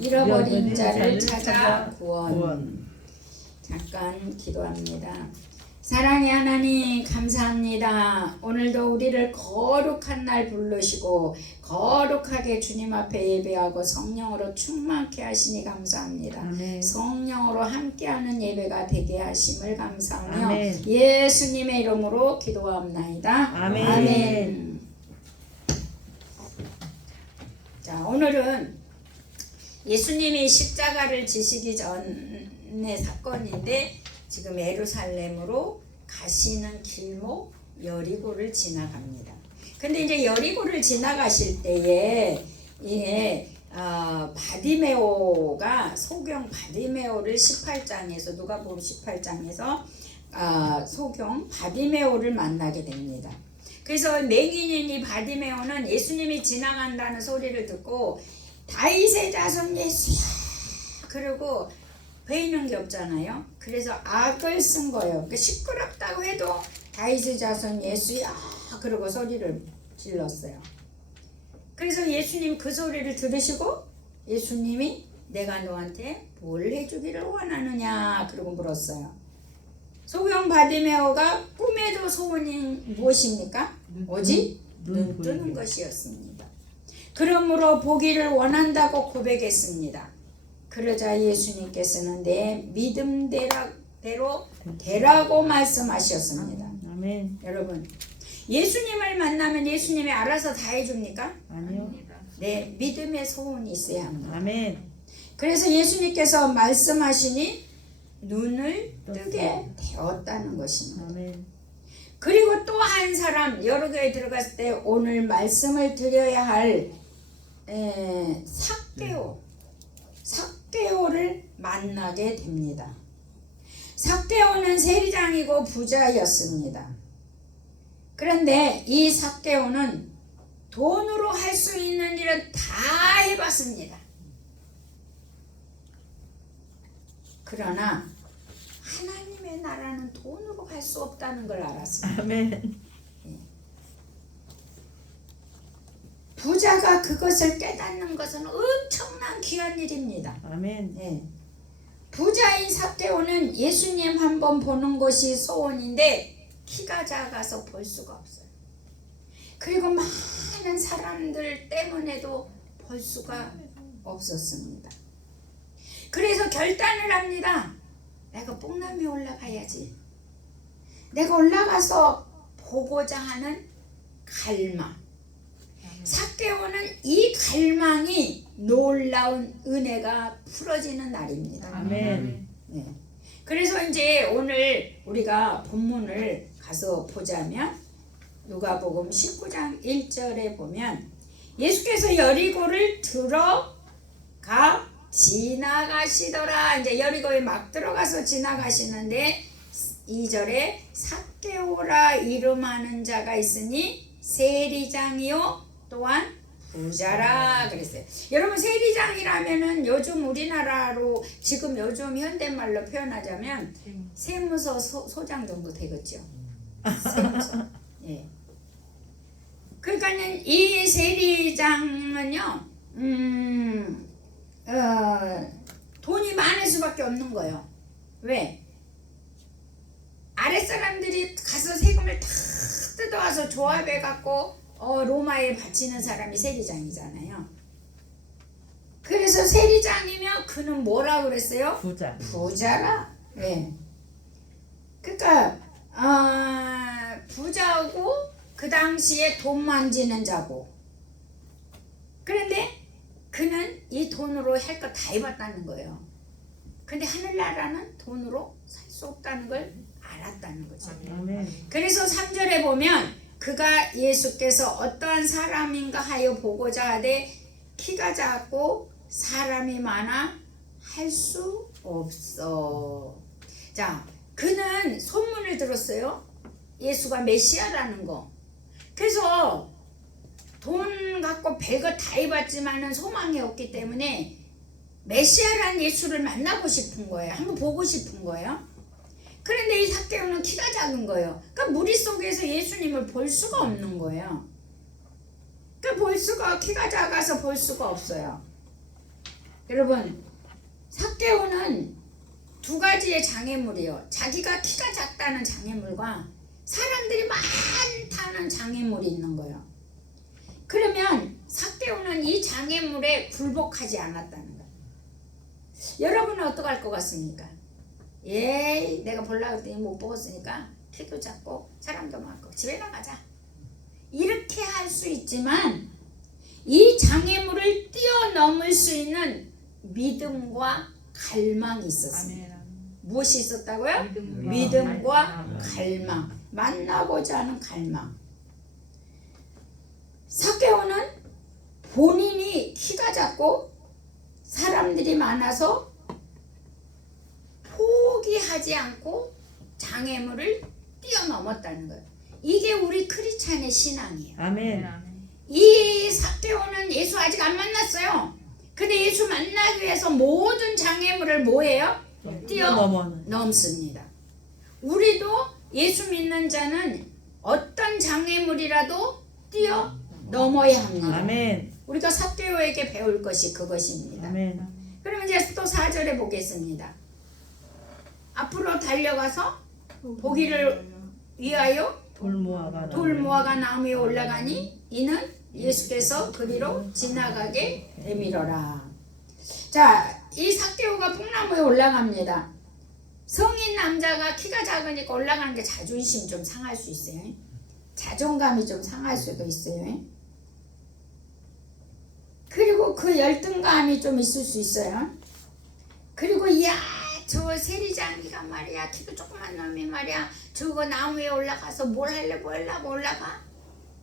잃어버린 자를 찾아 구원. 잠깐 기도합니다. 사랑의 하나님 감사합니다. 오늘도 우리를 거룩한 날 부르시고 거룩하게 주님 앞에 예배하고 성령으로 충만케 하시니 감사합니다. 아멘. 성령으로 함께하는 예배가 되게 하심을 감사하며 아멘. 예수님의 이름으로 기도합나이다. 아멘. 아멘. 자, 오늘은 예수님이 십자가를 지시기 전의 사건인데 지금 예루살렘으로 가시는 길목 여리고를 지나갑니다. 근데 이제 여리고를 지나가실 때에 바디메오가 소경 바디메오를 18장에서 누가복음 18장에서 소경 바디메오를 만나게 됩니다. 그래서 맹인인 바디메오는 예수님이 지나간다는 소리를 듣고 다윗의 자손 예수야 그러고 베이는 게 없잖아요. 그래서 악을 쓴 거예요. 그러니까 시끄럽다고 해도 다윗의 자손 예수야 그러고 소리를 질렀어요. 그래서 예수님 그 소리를 들으시고 예수님이 내가 너한테 뭘 해주기를 원하느냐 그러고 물었어요. 소경 바디메오가 꿈에도 소원이 무엇입니까? 오직 눈 뜨는 것이었습니다. 그러므로 보기를 원한다고 고백했습니다. 그러자 예수님께서는 내 믿음대로 되라고 말씀하셨습니다. 아멘. 여러분, 예수님을 만나면 예수님이 알아서 다 해줍니까? 아니요. 네, 믿음의 소원이 있어야 합니다. 아멘. 그래서 예수님께서 말씀하시니 눈을 뜨게 되었다는 것입니다. 아멘. 그리고 또 한 사람 여러 교회 들어갔을 때 오늘 말씀을 드려야 할 삭개오를 만나게 됩니다. 삭개오는 세리장이고 부자였습니다. 그런데 이 삭개오는 돈으로 할 수 있는 일은 다 해봤습니다. 그러나 하나님의 나라는 돈으로 갈 수 없다는 걸 알았습니다. 아멘. 부자가 그것을 깨닫는 것은 엄청난 귀한 일입니다. 아멘. 네. 부자인 삭개오는 예수님 한번 보는 것이 소원인데 키가 작아서 볼 수가 없어요. 그리고 많은 사람들 때문에도 볼 수가 없었습니다. 그래서 결단을 합니다. 내가 뽕남에 올라가야지. 내가 올라가서 보고자 하는 갈망. 삭개오는 이 갈망이 놀라운 은혜가 풀어지는 날입니다. 아멘. 네. 그래서 이제 오늘 우리가 본문을 가서 보자면 누가복음 19장 1절에 보면 예수께서 여리고를 들어가 지나가시더라. 이제 여리고에 막 들어가서 지나가시는데 2절에 삭개오라 이름하는 자가 있으니 세리장이요 또한 부자라 그랬어요. 여러분 세리장이라면은 요즘 우리나라로 지금 요즘 현대말로 표현하자면 세무서 소장 정도 되겠죠. 세무서. 예. 그러니까는 이 세리장은요, 돈이 많을 수밖에 없는 거예요. 왜? 아랫사람들이 가서 세금을 다 뜯어와서 조합해 갖고 로마에 바치는 사람이 세리장이잖아요. 그래서 세리장이면 그는 뭐라 그랬어요? 부자. 부자라. 네. 그러니까 부자고 그 당시에 돈 만지는 자고. 그런데 그는 이 돈으로 할 거 다 해봤다는 거예요. 근데 하늘나라는 돈으로 살 수 없다는 걸 알았다는 거죠. 아멘. 그래서 3절에 보면 그가 예수께서 어떠한 사람인가 하여 보고자 하되 키가 작고 사람이 많아 할 수 없어. 자, 그는 소문을 들었어요. 예수가 메시아라는 거. 그래서 돈 갖고 별거 다 해봤지만은 소망이 없기 때문에 메시아라는 예수를 만나고 싶은 거예요. 한번 보고 싶은 거예요. 그런데 이 삭개오는 키가 작은 거예요. 그러니까 무리 속에서 예수님을 볼 수가 없는 거예요. 그러니까 키가 작아서 볼 수가 없어요. 여러분, 삭개오는 두 가지의 장애물이요. 자기가 키가 작다는 장애물과 사람들이 많다는 장애물이 있는 거예요. 그러면 삭개오는 이 장애물에 굴복하지 않았다는 거예요. 여러분은 어떡할 것 같습니까? 내가 보려고 했더니 못 먹었으니까 키도 작고 사람도 많고 집에 나가자. 이렇게 할 수 있지만 이 장애물을 뛰어넘을 수 있는 믿음과 갈망이 있었습니다. 무엇이 있었다고요? 믿음과 갈망. 만나고자 하는 갈망. 삭개오는 본인이 키가 작고 사람들이 많아서 포기하지 않고 장애물을 뛰어넘었다는 거예요. 이게 우리 크리스찬의 신앙이에요. 아멘. 이 삭개오는 예수 아직 안 만났어요. 근데 예수 만나기 위해서 모든 장애물을 뭐예요? 뛰어넘습니다. 우리도 예수 믿는 자는 어떤 장애물이라도 뛰어넘어야 합니다. 아멘. 우리가 삭개오에게 배울 것이 그것입니다. 아멘. 그러면 이제 또 4절에 보겠습니다. 앞으로 달려가서 보기를 위하여 돌무화과 나무 위에 올라가니 이는 예수께서 그리로 지나가게 되밀어라. 자, 이 삭개오가 뽕나무에 올라갑니다. 성인 남자가 키가 작으니까 올라가는 게 자존심 좀 상할 수 있어요. 자존감이 좀 상할 수도 있어요. 그리고 그 열등감이 좀 있을 수 있어요. 그리고 저 세리장기가 말이야, 키도 조그만 놈이 말이야, 저거 나무 위에 올라가서 뭘 하려고 올라가?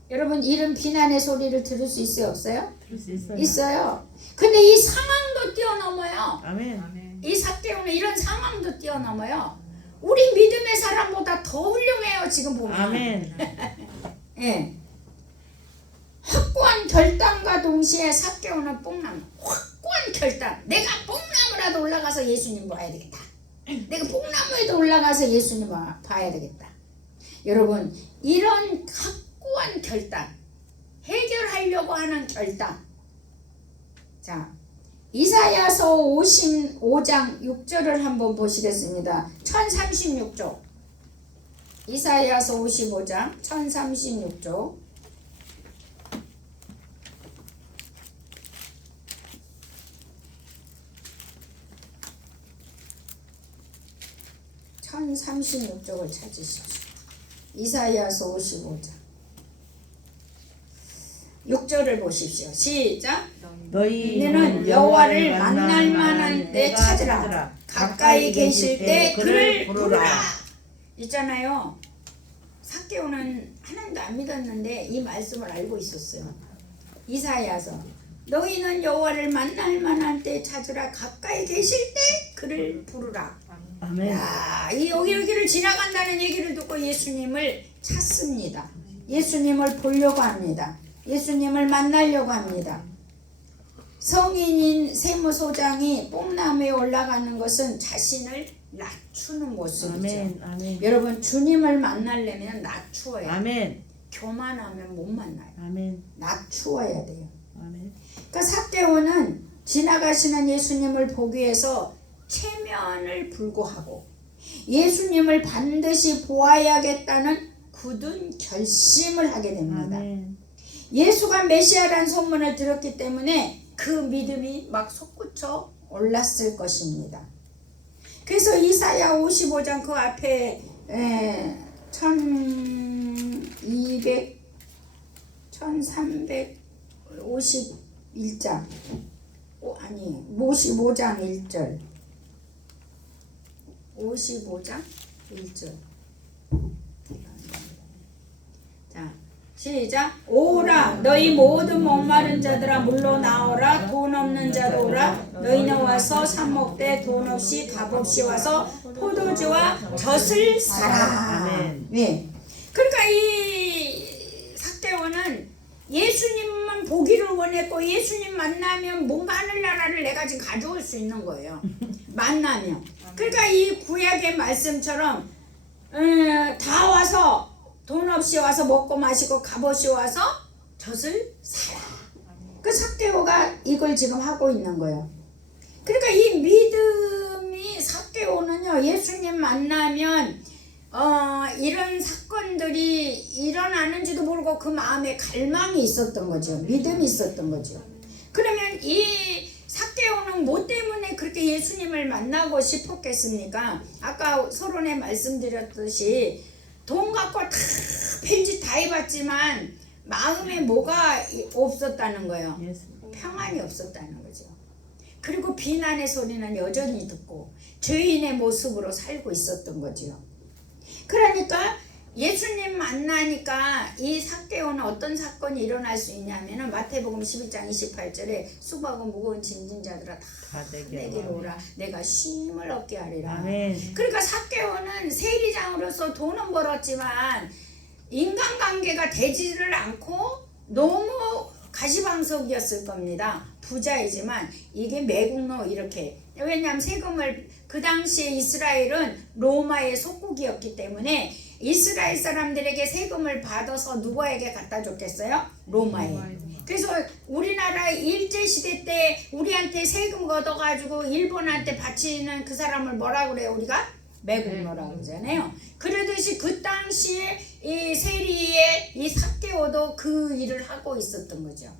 여러분, 이런 비난의 소리를 들을 수 있어요, 없어요? 들을 수 있어요. 있어요. 근데 이 상황도 뛰어넘어요. 아멘. 이 삭개오는 이런 상황도 뛰어넘어요. 우리 믿음의 사람보다 더 훌륭해요, 지금 보면. 아멘. 예. 확고한 결단과 동시에 삭개오는 뽕나무. 확고한 결단. 내가 뽕나무라도 올라가서 예수님 봐야 되겠다. 내가 뽕나무에도 올라가서 예수님 봐야 되겠다. 여러분, 이런 확고한 결단, 해결하려고 하는 결단. 자, 이사야서 55장 6절을 한번 보시겠습니다. 1036조. 이사야서 55장 1036조. 1036쪽을 찾으십시오. 이사야서 55장 6절을 보십시오. 시작. 너희는 여호와를 만날 만한 때 찾으라. 가까이 계실 때 그를 부르라. 있잖아요. 삭개오는 하나님도 안 믿었는데 이 말씀을 알고 있었어요. 이사야서. 너희는 여호와를 만날 만한 때 찾으라. 가까이 계실 때 그를 부르라. 아멘. 야, 이 여기를 지나간다는 얘기를 듣고 예수님을 찾습니다. 예수님을 보려고 합니다. 예수님을 만나려고 합니다. 성인인 세무소장이 뽕나무에 올라가는 것은 자신을 낮추는 모습이죠. 아멘. 아멘. 여러분, 주님을 만나려면 낮추어야 돼요. 아멘. 교만하면 못 만나요. 아멘. 낮추어야 돼요. 아멘. 그러니까 삭개오는 지나가시는 예수님을 보기 위해서 체면을 불구하고 예수님을 반드시 보아야겠다는 굳은 결심을 하게 됩니다. 아멘. 예수가 메시아라는 소문을 들었기 때문에 그 믿음이 막 솟구쳐 올랐을 것입니다. 그래서 이사야 55장 그 앞에 1351장 55장 1절 55장 1절 자, 시작. 오라 너희 모든 목마른 자들아 물러 나오라. 돈 없는 자도 오라. 너희는 와서 삽 먹되 돈 없이 값 없이 와서 포도주와 젖을 사라. 아멘. 네. 그러니까 이 삭개오는 예수님만 보기를 원했고 예수님 만나면 뭔가 하늘나라를 내가 지금 가져올 수 있는 거예요. 만나면. 그러니까 이 구약의 말씀처럼 다 와서 돈 없이 와서 먹고 마시고 값 없이 와서 젖을 사라. 그 삭개오가 이걸 지금 하고 있는 거예요. 그러니까 이 믿음이 삭개오는요, 예수님 만나면 이런 사건들이 일어나는지도 모르고 그 마음에 갈망이 있었던 거죠. 믿음이 있었던 거죠. 그러면 이 삭개오는 뭐 때문에 그렇게 예수님을 만나고 싶었겠습니까? 아까 서론에 말씀드렸듯이 돈 갖고 다 펜지 다 해봤지만 마음에 뭐가 없었다는 거예요. 평안이 없었다는 거죠. 그리고 비난의 소리는 여전히 듣고 죄인의 모습으로 살고 있었던 거죠. 그러니까 예수님 만나니까 이 삭개오는 어떤 사건이 일어날 수 있냐면은 마태복음 12장 28절에 수고하고 무거운 짐진 자들아 다 내게로 오라 내가 쉼을 얻게 하리라. 아멘. 그러니까 삭개오는 세리장으로서 돈은 벌었지만 인간관계가 되지를 않고 너무 가시방석이었을 겁니다. 부자이지만 이게 매국노 이렇게. 왜냐하면 세금을 그 당시에 이스라엘은 로마의 속국이었기 때문에 이스라엘 사람들에게 세금을 받아서 누구에게 갖다 줬겠어요? 로마에. 그래서 우리나라 일제시대 때 우리한테 세금 걷어가지고 일본한테 바치는 그 사람을 뭐라 그래요? 우리가? 매국노라고 그러잖아요. 그러듯이 그 당시에 이 세리의 이 삭개오도 그 일을 하고 있었던 거죠.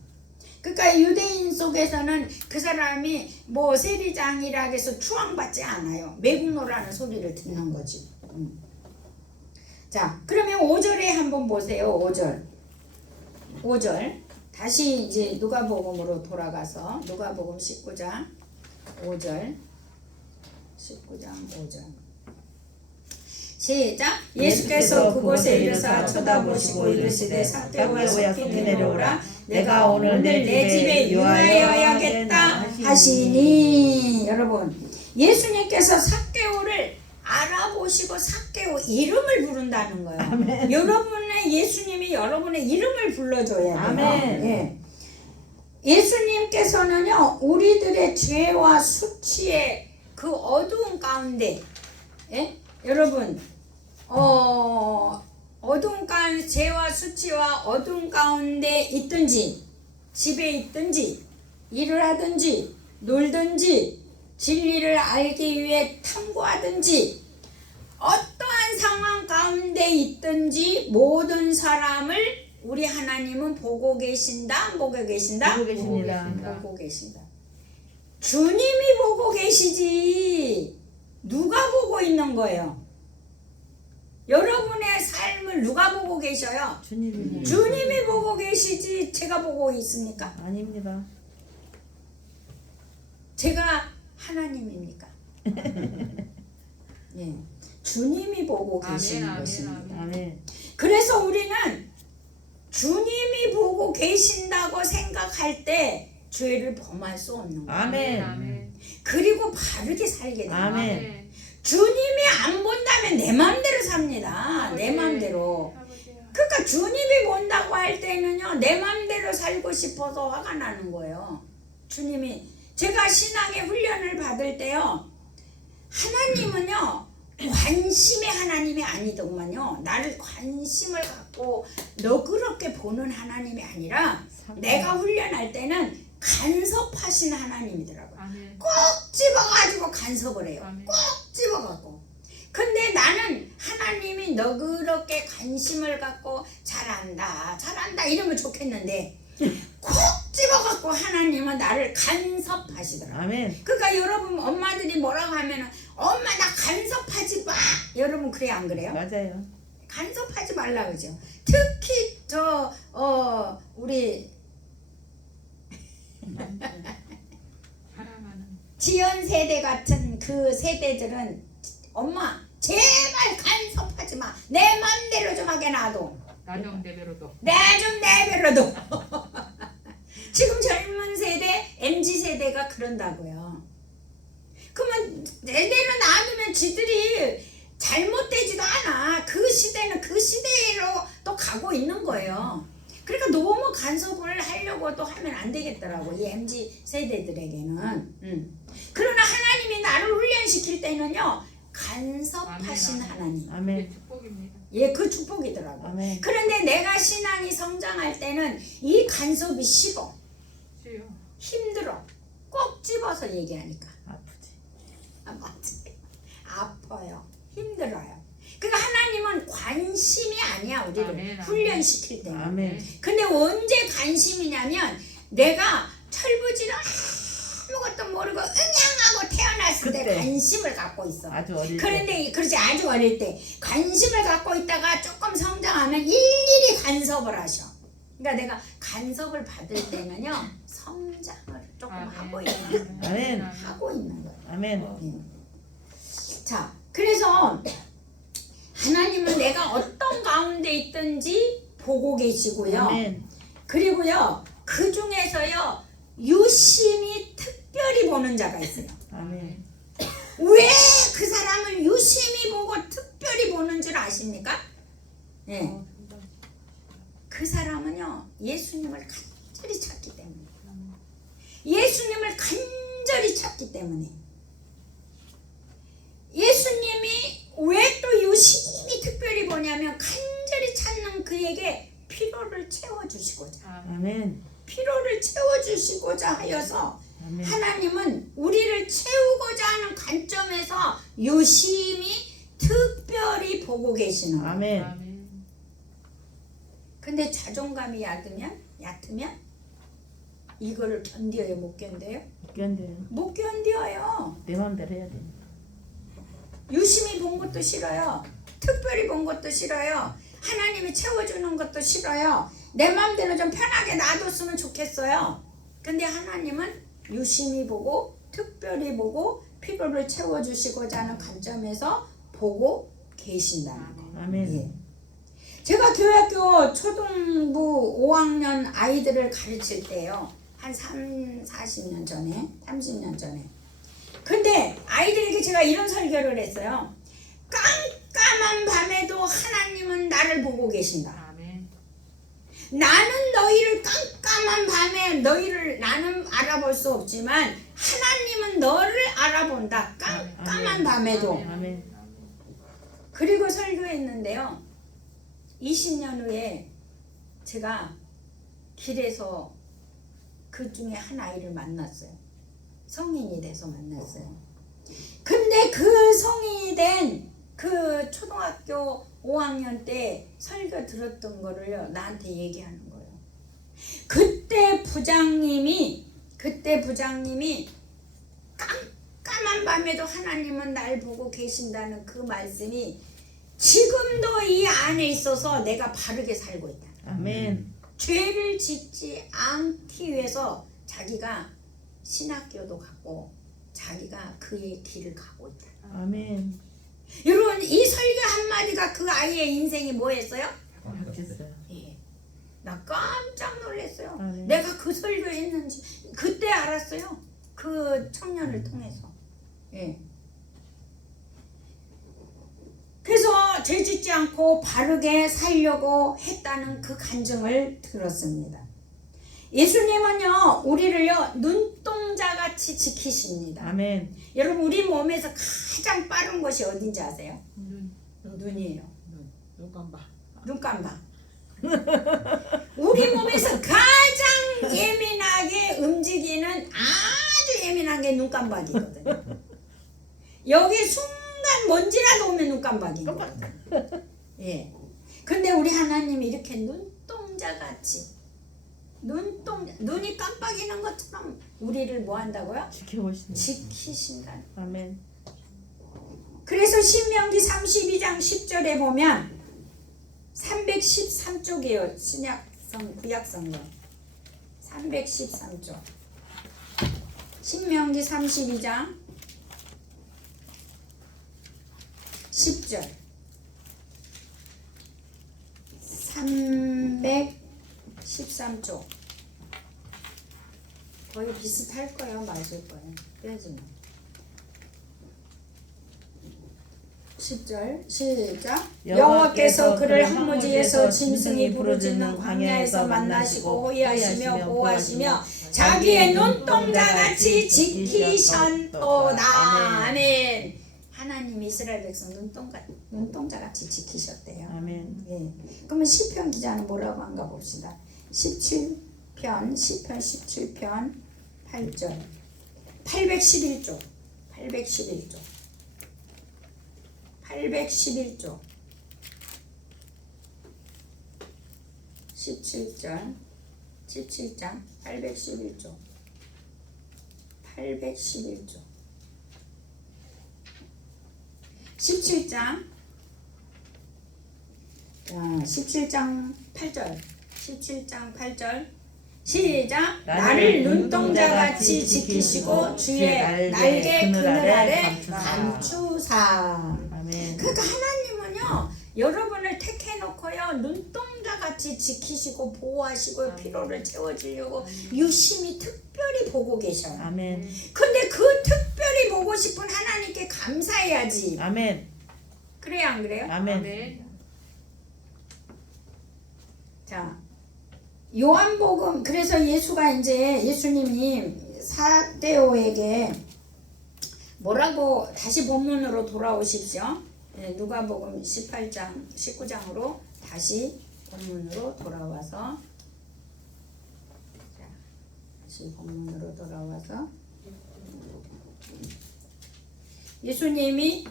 그러니까 유대인 속에서는 그 사람이 뭐 세리장이라 해서 추앙받지 않아요. 매국노라는 소리를 듣는 거지. 자, 그러면 5절에 한번 보세요. 5절. 다시 이제 누가복음으로 돌아가서 누가복음 19장 5절. 19장 5절. 시작. 예수께서 그곳에 이르사 쳐다보시고 이르시되 삭개오야 속히 내려오라 내가 오늘 내 집에 유하여야겠다 하시니. 여러분, 예수님께서 삭개오를 알아보시고 삭개오 이름을 부른다는 거예요. 아멘. 여러분의 예수님이 여러분의 이름을 불러줘야 돼요. 아멘. 예. 예수님께서는요 우리들의 죄와 수치의 그 어두운 가운데, 예? 여러분 어두운 가운데 죄와 수치와 어두운 가운데 있든지 집에 있든지 일을 하든지 놀든지 진리를 알기 위해 탐구하든지 어떠한 상황 가운데 있든지 모든 사람을 우리 하나님은 보고 계신다, 안 보고 계신다? 보고 계십니다. 보고 계신다. 주님이 보고 계시지 누가 보고 있는 거예요? 여러분의 삶을 누가 보고 계셔요? 주님이. 주님이 보고 계시지 제가 보고 있습니까? 아닙니다. 제가 하나님입니까? 예, 주님이 보고 계시는 것입니다. 아멘. 그래서 우리는 주님이 보고 계신다고 생각할 때 죄를 범할 수 없는 거예요. 아멘. 그리고 바르게 살게 돼요. 아멘. 주님이 안 본다면 내 마음대로 삽니다. 내 마음대로. 그러니까 주님이 본다고 할 때는요 내 마음대로 살고 싶어서 화가 나는 거예요. 주님이, 제가 신앙의 훈련을 받을 때요 하나님은요 관심의 하나님이 아니더만요. 나를 관심을 갖고 너그럽게 보는 하나님이 아니라 내가 훈련할 때는 간섭하신 하나님이더라고요. 꼭 집어가지고 간섭을 해요. 꼭 집어가고. 근데 나는 하나님이 너그럽게 관심을 갖고 잘한다 이러면 좋겠는데 콕 집어갖고 하나님은 나를 간섭하시더라고요. 아멘. 그러니까 여러분 엄마들이 뭐라고 하면은 엄마 나 간섭하지 마. 여러분 그래 안 그래요? 맞아요. 간섭하지 말라 그러죠. 특히 우리 지연 세대 같은 그 세대들은 엄마 제발 간섭하지 마. 내 맘대로 좀 하게 놔둬. 나 좀 내버려둬. 내 좀 내버려둬. 지금 젊은 세대 MZ 세대가 그런다고요. 그러면 내대로 놔두면 지들이 잘못되지도 않아. 그 시대는 그 시대로 또 가고 있는 거예요. 그러니까 너무 간섭을 하려고 또 하면 안 되겠더라고 이 MZ 세대들에게는. 그러나 하나님이 나를 훈련시킬 때는요 간섭하신 아멘. 하나님. 아멘. 축복입니다. 예, 그 축복이더라고. 아멘. 그런데 내가 신앙이 성장할 때는 이 간섭이 싫어. 주여. 힘들어. 꼭 집어서 얘기하니까 아프지. 맞지? 아파요. 힘들어요. 그러니까 하나님은 관심이 아니야 우리를 아멘, 훈련시킬 때는. 아멘. 근데 언제 관심이냐면 내가 철부지를 아무것도 모르고 응양하고 태어났을 때 그때. 관심을 갖고 있어. 아주 어릴 때. 그런데 그렇지 아주 어릴 때 관심을 갖고 있다가 조금 성장하면 일일이 간섭을 하셔. 그러니까 내가 간섭을 받을 때는요 성장을 조금 하고 있는 거야. 아멘. 하고 있는 거야. 아멘. 자, 그래서 하나님은 내가 어떤 가운데 있든지 보고 계시고요. 아멘. 그리고요 그 중에서요 유심히 특별히 보는 자가 있어요. 아멘. 왜 그 사람을 유심히 보고 특별히 보는 줄 아십니까? 예. 그 사람은요 예수님을 간절히 찾기 때문에 예수님을 간절히 찾기 때문에 예수님이 왜 또 유심히 특별히 보냐면 간절히 찾는 그에게 피로를 채워주시고자 아멘. 피로를 채워주시고자 하여서 아멘. 하나님은 우리를 채우고자 하는 관점에서 유심히 특별히 보고 계시는 거예요. 아멘. 근데 자존감이 얕으면 이거를 견뎌요 못 견뎌요? 견뎌요. 못 견뎌요. 내 마음대로 해야 돼. 유심히 본 것도 싫어요. 특별히 본 것도 싫어요. 하나님이 채워주는 것도 싫어요. 내 마음대로 좀 편하게 놔뒀으면 좋겠어요. 근데 하나님은 유심히 보고 특별히 보고 피로를 채워주시고자 하는 관점에서 보고 계신다는 거. 아멘. 예. 제가 교회학교 초등부 5학년 아이들을 가르칠 때요. 한 40년 전에, 30년 전에. 근데 아이들에게 제가 이런 설교를 했어요. 깜깜한 밤에도 하나님은 나를 보고 계신다. 아멘. 나는 너희를 깜깜한 밤에 나는 알아볼 수 없지만 하나님은 너를 알아본다. 깜깜한 밤에도. 아멘. 그리고 설교했는데요. 20년 후에 제가 길에서 그 중에 한 아이를 만났어요. 성인이 돼서 만났어요. 근데 그 성인이 된 그 초등학교 5학년 때 설교 들었던 거를요 나한테 얘기하는 거예요. 그때 부장님이 깜깜한 밤에도 하나님은 날 보고 계신다는 그 말씀이 지금도 이 안에 있어서 내가 바르게 살고 있다. 아멘. 죄를 짓지 않기 위해서 자기가 신학교도 갔고 자기가 그의 길을 가고 있다. 아멘. 여러분 이 설교 한마디가 그 아이의 인생이 뭐였어요? 바뀌었어요. 예. 나 깜짝 놀랐어요. 아멘. 내가 그 설교 했는지 그때 알았어요. 그 청년을 통해서. 예. 그래서 죄 짓지 않고 바르게 살려고 했다는 그 간증을 들었습니다. 예수님은요 우리를요 눈동자같이 지키십니다. 아멘. 여러분 우리 몸에서 가장 빠른 것이 어딘지 아세요? 눈이에요. 눈깜박. 눈깜박. 우리 몸에서 가장 예민하게 움직이는 아주 예민한 게 눈깜박이거든요. 여기 순간 먼지라도 오면 눈깜박인 거예요. 예. 근데 우리 하나님이 이렇게 눈동자같이 눈이 깜빡이는 것처럼 우리를 뭐 한다고요? 지켜보시는. 지키신다. 아멘. 그래서 신명기 32장 10절에 보면 313쪽이에요. 신약성 구약성경 313쪽. 신명기 32장 10절 313쪽 거의 비슷할 거예요. 맞을 거예요. 빼지만 10절 시작. 여호와께서 그를 황무지에서 짐승이 부르짖는 광야에서 만나시고 호위하시며 보호하시며 자기의 눈동자같이 지키셨도다. 아멘. 하나님 이스라엘 백성 눈동자같이 지키셨대요. 아멘. 예. 그러면 시편 기자는 뭐라고 한가 봅시다. 17편 8절 811조 811조 17장 811조 17장 17장 8절 시작. 나를 눈동자같이 지키시고 주의 날개 그늘 아래 감추사. 아멘. 그러니까 하나님은요 여러분을 택해놓고요 눈동자같이 지키시고 보호하시고 필요를 채워주려고 유심히 특별히 보고 계셔요. 아멘. 근데 그 특별히 보고 싶은 하나님께 감사해야지. 아멘. 그래요 안 그래요? 아멘. 자 요한복음 그래서 예수님이 사데오에게 뭐라고 다시 본문으로 돌아오십시오. 누가복음 18장 19장으로 다시 본문으로 돌아와서 다시 본문으로 돌아와서 예수님이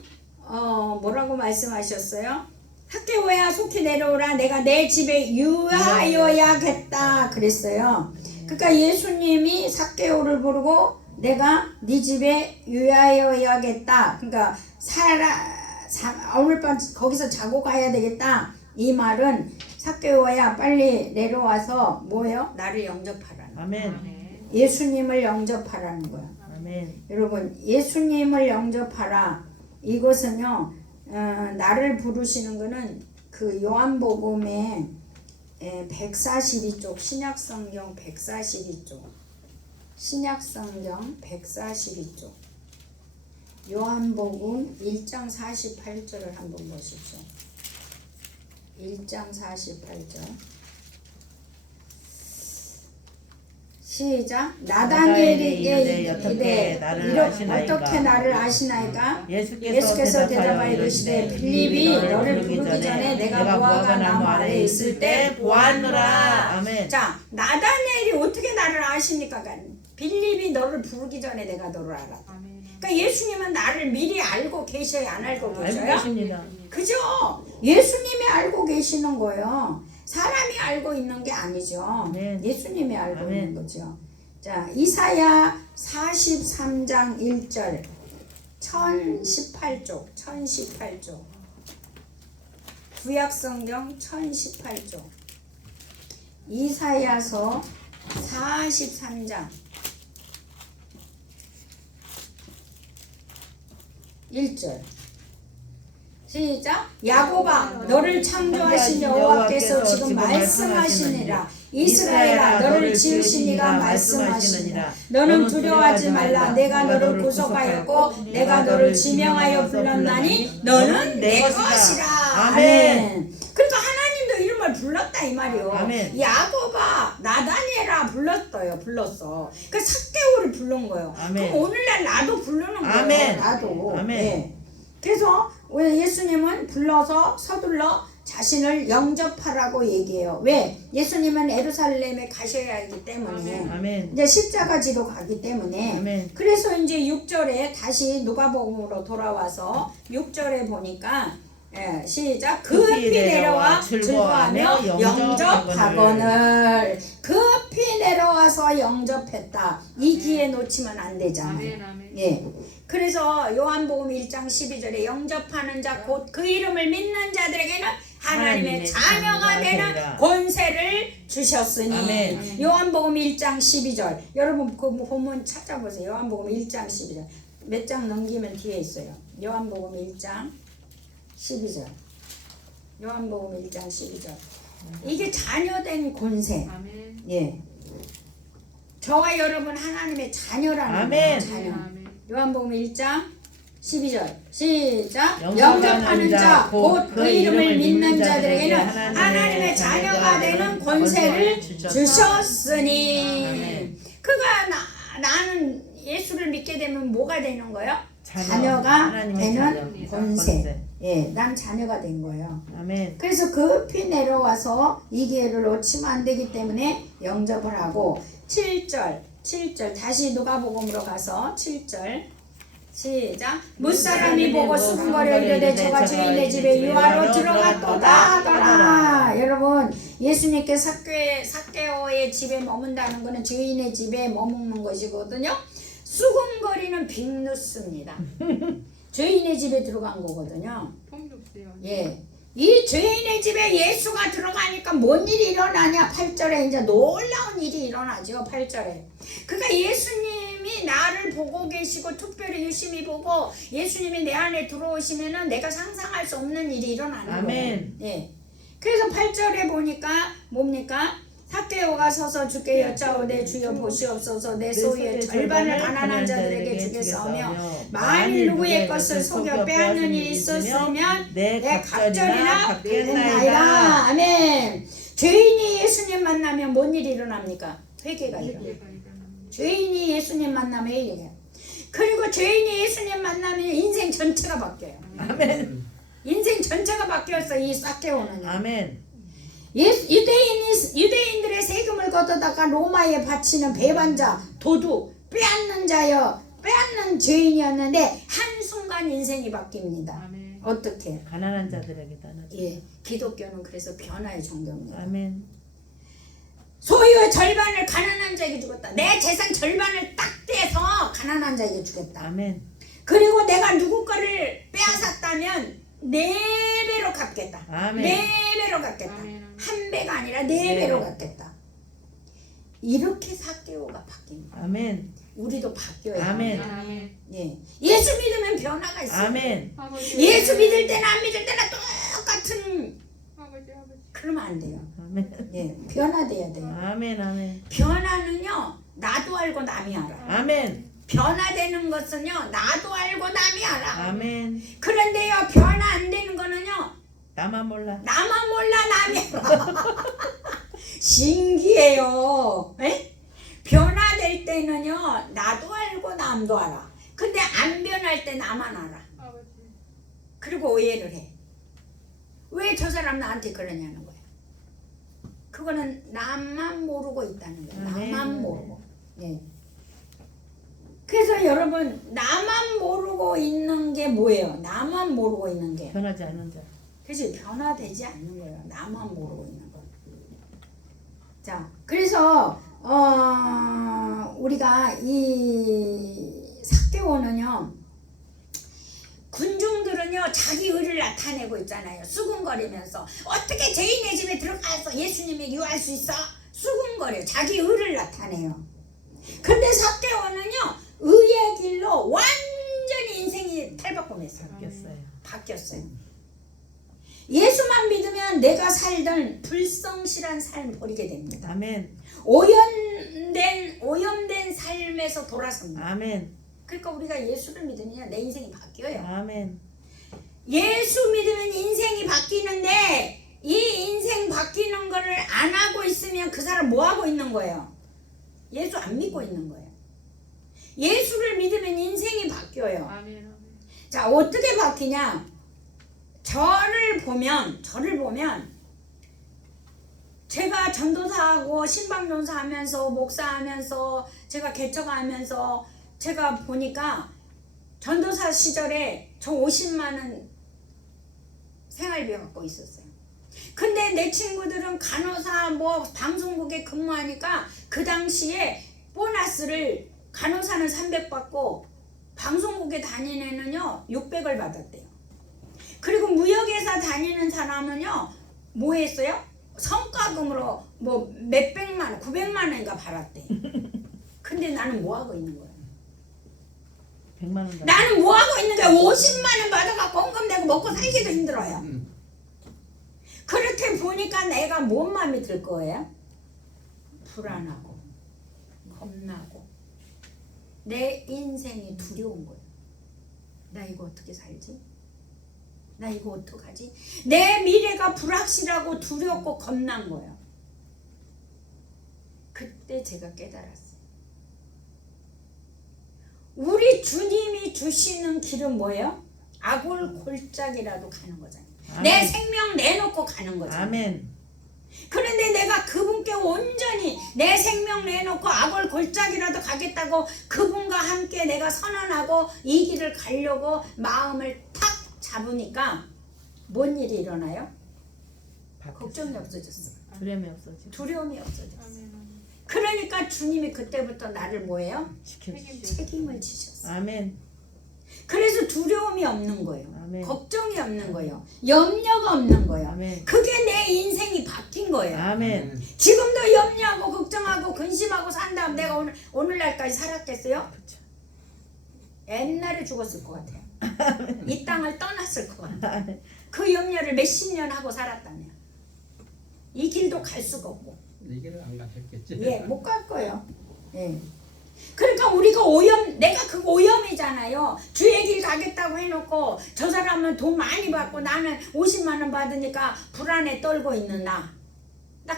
뭐라고 말씀하셨어요? 학개오야 속히 내려오라 내가 내 집에 유하여야겠다 그랬어요. 그러니까 예수님이 삭개오를 부르고 내가 네 집에 유하여야겠다. 그러니까 오늘 밤 거기서 자고 가야 되겠다. 이 말은 삭개오야 빨리 내려와서 뭐예요? 나를 영접하라는. 아멘. 예수님을 영접하라는 거야. 아멘. 여러분 예수님을 영접하라. 이것은요. 나를 부르시는 거는 그 요한복음의 142쪽 신약성경 142쪽 요한복음 1장 48절을 한번 보십시오. 1장 48절 시작. 나다니엘에게 이르되 어떻게 나를 아시나이까? 예수께서 대답하여 이르시되 빌립이 너를 부르기 전에 내가 무화과 나무 아래에 있을 때 보았노라. 아멘. 자, 나다니엘이 어떻게 나를 아십니까? 빌립이 너를 부르기 전에 내가 너를 알았다. 그러니까 예수님은 나를 미리 알고 계셔요? 안 알고 계셔요? 알고 계십니다. 그죠? 예수님이 알고 계시는 거예요. 사람이 알고 있는 게 아니죠. 아멘. 예수님이 알고 아멘. 있는 거죠. 자, 이사야 43장 1절 1018쪽 구약성경 1018쪽 이사야서 43장 1절 시작. 야곱아 너를 창조하신 여호와께서 지금 말씀하시니라. 이스라엘아 너를 지으신 이가 말씀하시니라. 너는 두려워하지 말라. 내가 너를 구속하였고 내가 너를 지명하여 불렀나니 너는 내 것이라. 아멘. 그러니까 하나님도 이름을 불렀다 이 말이요. 아멘. 야곱아 나다니엘아 불렀어요. 그러니까 삭개오를 부른 거예요. 아멘. 그럼 오늘날 나도 부르는 거예요. 아멘. 나도. 아멘. 네. 그래서 예수님은 불러서 서둘러 자신을 영접하라고 얘기해요. 왜? 예수님은 예루살렘에 가셔야 하기 때문에. 아멘. 이제 십자가 지로 가기 때문에. 아멘. 그래서 이제 6절에 다시 누가복음으로 돌아와서 6절에 보니까 시작. 급히 내려와 즐거워하며 영접하거늘. 급히 내려와서 영접했다. 이 기회 놓치면 안 되잖아요. 예. 그래서 요한복음 1장 12절에 영접하는 자 곧 그 이름을 믿는 자들에게는 하나님의 자녀가 되는 권세를 주셨으니. 아멘. 요한복음 1장 12절 여러분 그 본문 찾아보세요. 요한복음 1장 12절 몇 장 넘기면 뒤에 있어요. 요한복음 1장 12절 요한복음 1장 12절 이게 자녀된 권세. 예. 저와 여러분 하나님의 자녀라는 아멘. 거예요. 자녀. 요한복음 1장 12절 시작. 영접하는 영접하는 자, 자 곧 곧 그 이름을 믿는 자들에게는 하나님의 자녀가 되는 권세를 주셨으니. 아멘. 그가 나는 예수를 믿게 되면 뭐가 되는 거예요? 자녀. 자녀가 하나님의 되는 자녀. 권세. 권세. 예, 난 자녀가 된 거예요. 아멘. 그래서 급히 내려와서 이 기회를 놓치면 안 되기 때문에 영접을 하고 7절 7절 다시 누가복음으로 가서 7절 시작. 무사람이 보고 수군거려 이르되 저가 주인의 집에 유하로 들어갔도다 하더라. 여러분 예수님께 삭개오의 집에 머문다는 것은 주인의 집에 머무는 것이거든요. 수군거리는 빅뉴스입니다. 주인의 집에 들어간 거거든요. 예. 이 주인의 집에 예수가 들어가니까 뭔 일이 일어나냐. 8절에 이제 놀라운 일이 일어나죠. 8절에. 그러니까 예수님이 나를 보고 계시고 특별히 유심히 보고 예수님이 내 안에 들어오시면은 내가 상상할 수 없는 일이 일어나는 거예요. 아멘. 예. 그래서 8절에 보니까 뭡니까? 삭개오가 서서 주께 여짜오되 주여 보시옵소서 내 소유의 절반을 가난한 자들에게 주겠사오며 만일 누구의 것을 속여 빼앗는 일이 있었으면 내 갑절이나 갚겠나이다. 아멘. 죄인이 예수님 만나면 뭔 일이 일어납니까? 회개가 일어나요. 죄인이 예수님 만나면 회개가. 그리고 죄인이 예수님 만나면 인생 전체가 바뀌어요. 아멘. 인생 전체가 바뀌었어. 이 삭개오는. 아멘. 유대인들의 세금을 걷어다가 로마에 바치는 배반자, 도둑, 빼앗는 자여, 빼앗는 죄인이었는데 한순간 인생이 바뀝니다. 아멘. 어떻게? 가난한 자들에게 나눠. 예, 기독교는 그래서 변화의 종교입니다. 아멘. 소유의 절반을 가난한 자에게 주겠다. 내 재산 절반을 딱 떼서 가난한 자에게 주겠다. 아멘. 그리고 내가 누구 거를 빼앗았다면 4배로 갚겠다. 아멘. 4배로 갚겠다. 아멘. 한 배가 아니라 4배로 갚겠다. 이렇게 삭개오가 바뀝니다. 아멘. 우리도 바뀌어야 아멘. 합니다. 아멘. 예. 예수 믿으면 변화가 있어요. 아멘. 아버지. 예수 믿을 때나 안 믿을 때나 똑같은 아버지. 그러면 안 돼요. 아멘. 예. 변화돼야 돼요. 아멘. 아멘. 변화는요. 나도 알고 남이 알아. 아멘. 변화되는 것은요. 나도 알고 남이 알아. 아멘. 그런데요. 변화 안 되는 거는요. 나만 몰라. 나만 몰라 남이 알아. 신기해요. 에? 변화될 때는요. 나도 알고 남도 알아. 근데 안 변할 때 나만 알아. 아버지. 그리고 오해를 해. 왜 저 사람 나한테 그러냐는 거야. 그거는 나만 모르고 있다는 거야. 네. 나만 모르고. 예. 그래서 여러분 나만 모르고 있는 게 뭐예요? 나만 모르고 있는 게. 변하지 않는 자. 그치? 변화되지 않는 거예요. 나만 모르고 있는 거. 자, 그래서 우리가 이 삭개오는요. 군중들은요 자기 의를 나타내고 있잖아요. 수군거리면서 어떻게 죄인의 집에 들어가서 예수님을 유할 수 있어? 수군거려. 자기 의를 나타내요. 근데 삭개오는요 의의 길로 완전히 인생이 탈바꿈했어요. 바뀌었어요. 예수만 믿으면 내가 살던 불성실한 삶 버리게 됩니다. 아멘. 오염된 삶에서 돌아섭니다. 아멘. 그러니까 우리가 예수를 믿으면 내 인생이 바뀌어요. 아멘. 예수 믿으면 인생이 바뀌는데 이 인생 바뀌는 거를 안 하고 있으면 그 사람 뭐 하고 있는 거예요? 예수 안 믿고 있는 거예요. 예수를 믿으면 인생이 바뀌어요. 아멘. 아멘. 자, 어떻게 바뀌냐? 저를 보면 제가 전도사하고 신방전사 하면서 목사하면서 제가 개척하면서 제가 보니까 전도사 시절에 저 50만 원 생활비 갖고 있었어요. 근데 내 친구들은 간호사 뭐 방송국에 근무하니까 그 당시에 보너스를 간호사는 300 받고 방송국에 다니는 애는요 600을 받았대요. 그리고 무역회사 다니는 사람은요 뭐 했어요? 성과금으로 뭐 몇백만 원, 900만 원인가 받았대. 근데 나는 뭐 하고 있는 거야? 100만 원. 나는 뭐 하고 있는 거야? 50만 원 받아갖고 헌금 내고 먹고 살기도 힘들어요. 그렇게 보니까 내가 뭔 마음이 들 거예요? 불안하고 겁나고 내 인생이 두려운 거예요. 나 이거 어떻게 살지? 나 이거 어떡하지? 내 미래가 불확실하고 두렵고 겁난 거예요. 그때 제가 깨달았어요. 우리 주님이 주시는 길은 뭐예요? 아골 골짜기라도 가는 거잖아요. 아멘. 내 생명 내놓고 가는 거잖아요. 아멘. 그런데 내가 그분께 온전히 내 생명 내놓고 악을 골짜기라도 가겠다고 그분과 함께 내가 선언하고 이 길을 가려고 마음을 탁 잡으니까 뭔 일이 일어나요? 걱정이 없어졌어. 두려움이 없어지고 두려움이 없어졌어. 그러니까 주님이 그때부터 나를 뭐예요? 지켜주시고. 책임을 지셨어. 아멘. 그래서 두려움이 없는 거예요. 아멘. 걱정이 없는 거예요. 염려가 없는 거예요. 아멘. 그게 내 인생이 바뀐 거예요. 아멘. 지금도 염려하고 걱정하고 근심하고 산다면 내가 오늘날까지 살았겠어요? 그렇죠. 옛날에 죽었을 것 같아요. 이 땅을 떠났을 것 같아요. 그 염려를 몇십 년 하고 살았다면 이 길도 갈 수가 없고 이 길을 안 가셨겠지. 예, 못 갈 거예요. 예. 그러니까 우리가 내가 그 오염이잖아요. 주의 길 가겠다고 해놓고 저 사람은 돈 많이 받고 나는 50만 원 받으니까 불안에 떨고 있는 나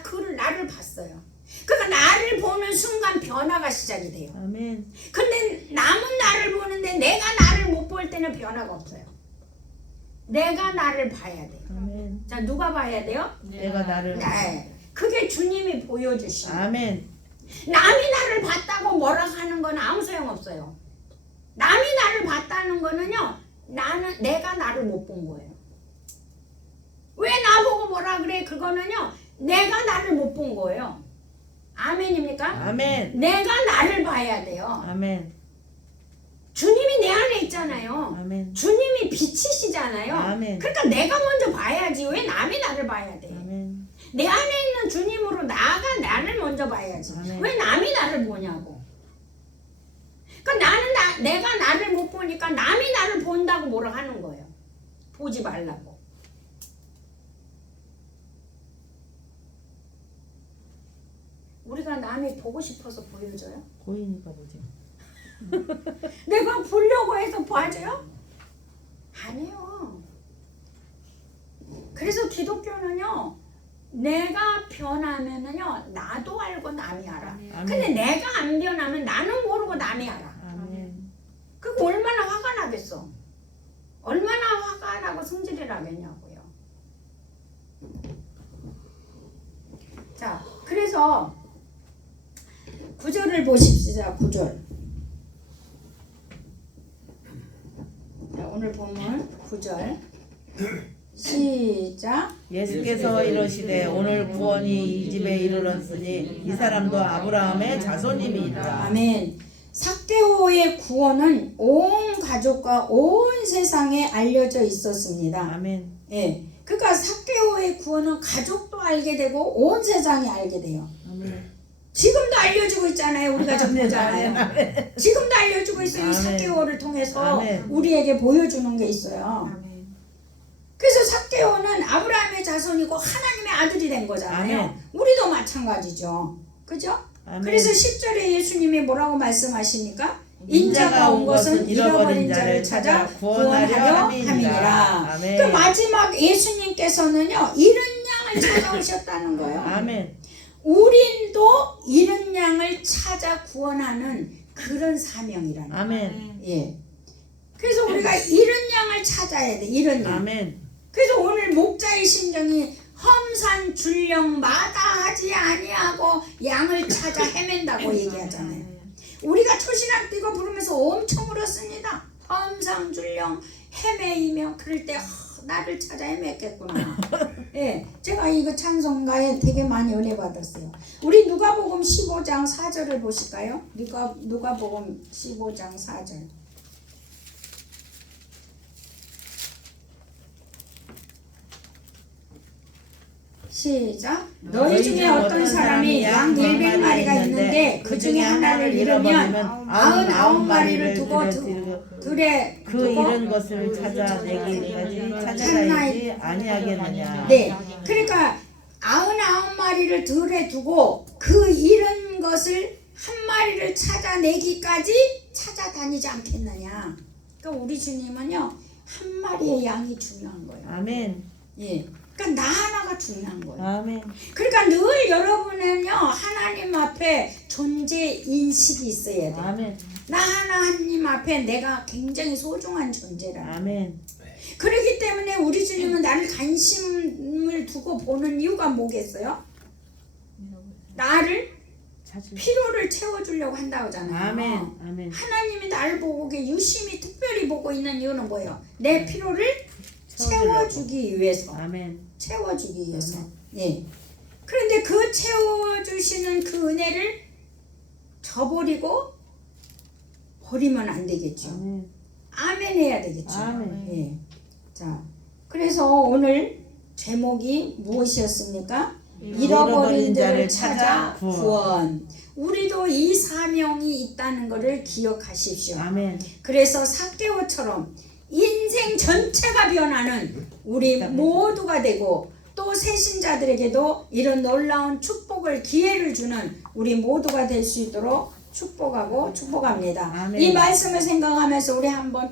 그를 나를 봤어요. 그러니까 나를 보는 순간 변화가 시작이 돼요. 아멘. 근데 남은 나를 보는데 내가 나를 못 볼 때는 변화가 없어요. 내가 나를 봐야 돼요. 아멘. 자, 누가 봐야 돼요? 내가 나를 네. 그게 주님이 보여주시는 거예요. 아멘. 남이 나를 봤다고 뭐라 하는 건 아무 소용 없어요. 남이 나를 봤다는 거는요, 내가 나를 못 본 거예요. 왜 나보고 뭐라 그래? 그거는요, 내가 나를 못 본 거예요. 아멘입니까? 아멘. 내가 나를 봐야 돼요. 아멘. 주님이 내 안에 있잖아요. 아멘. 주님이 빛이시잖아요. 아멘. 그러니까 내가 먼저 봐야지. 왜 남이 나를 봐야 돼? 아멘. 내 안에 있는 주님으로 나가 나를 먼저 봐야지. 아멘. 왜 남이 나를 보냐고. 그러니까 내가 나를 못 보니까 남이 나를 본다고 뭐라 하는 거예요. 보지 말라고. 우리가 남이 보고 싶어서 보여줘요? 보이니까 보지. 내가 보려고 해서 봐줘요? 아니요. 그래서 기독교는요, 내가 변하면은요, 나도 알고 남이 알아. 아멘. 근데 내가 안 변하면 나는 모르고 남이 알아. 아멘. 그거 얼마나 화가 나겠어. 얼마나 화가 나고 승질이 나겠냐고요. 자, 그래서 9절을 보십시다. 9절. 자, 오늘 본문 9절. 시작. 예수께서 이르시되 오늘 구원이 이 집에 이르렀으니 이 사람도 아브라함의 자손임이니라. 아멘. 삭개오의 구원은 온 가족과 온 세상에 알려져 있었습니다. 아멘. 예. 그러니까 삭개오의 구원은 가족도 알게 되고 온 세상이 알게 돼요. 아멘. 지금도 알려주고 있잖아요. 우리가 좀 아멘. 보잖아요. 아멘. 지금도 알려주고 있어요. 이 아멘. 삭개오를 통해서 아멘. 우리에게 보여주는 게 있어요. 그래서 삭개오는 아브라함의 자손이고 하나님의 아들이 된 거잖아요. 아멘. 우리도 마찬가지죠. 그죠? 아멘. 그래서 10절에 예수님이 뭐라고 말씀하십니까? 인자가 온 것은 잃어버린 자를 찾아 구원하려 함이니라. 아멘. 그 마지막 예수님께서는요, 잃은 양을 찾아오셨다는 거예요. 아멘. 우린도 잃은 양을 찾아 구원하는 그런 사명이라는 거예요. 아멘. 예. 그래서 우리가 잃은 양을 찾아야 돼. 잃은 양. 아멘. 그래서 오늘 목자의 심정이 험산 줄령 마다하지 아니하고 양을 찾아 헤맨다고 얘기하잖아요. 우리가 초신학 뛰고 부르면서 엄청 울었습니다. 험산 줄령 헤매이며 그럴 때 나를 찾아 헤맸겠구나. 예, 제가 이거 찬송가에 되게 많이 은혜 받았어요. 우리 누가복음 15장 4절을 보실까요? 누가복음 15장 4절. 시작. 너희 중에 어떤 사람이 양 100마리가 있는데 그 중에 하나를 잃으면 99마리를 두고 들에 그 잃은 것을 찾아내기까지 찾아가야지 아니하겠느냐. 네, 그러니까 99마리를 들에 두고 그 잃은 것을 한 마리를 찾아내기까지 찾아다니지 않겠느냐. 그러니까 우리 주님은요, 한 마리의 양이 중요한 거예요. 아멘. 예. 그러니까 나 하나가 중요한 거예요. 아멘. 그러니까 늘 여러분은요, 하나님 앞에 존재 인식이 있어야 돼요. 아멘. 나 하나님 앞에 내가 굉장히 소중한 존재라. 아멘. 그렇기 때문에 우리 주님은 나를 관심을 두고 보는 이유가 뭐겠어요? 나를 찾을. 필요를 채워주려고 한다고 하잖아요. 아멘. 아멘. 하나님이 나를 보고 유심히 특별히 보고 있는 이유는 뭐예요? 내 필요를 채워주기 위해서. 아멘. 채워주기 위해서. 예. 그런데 그 채워주시는 그 은혜를 저버리고 버리면 안 되겠죠. 아멘. 아멘 해야 되겠죠. 아멘. 예. 자, 그래서 오늘 제목이 무엇이었습니까? 잃어버린 자를 찾아 구원. 우리도 이 사명이 있다는 것을 기억하십시오. 아멘. 그래서 삭개오처럼 인생 전체가 변하는 우리 모두가 되고 또 새신자들에게도 이런 놀라운 축복을 기회를 주는 우리 모두가 될 수 있도록 축복하고 축복합니다. 아멘. 이 말씀을 생각하면서 우리 한번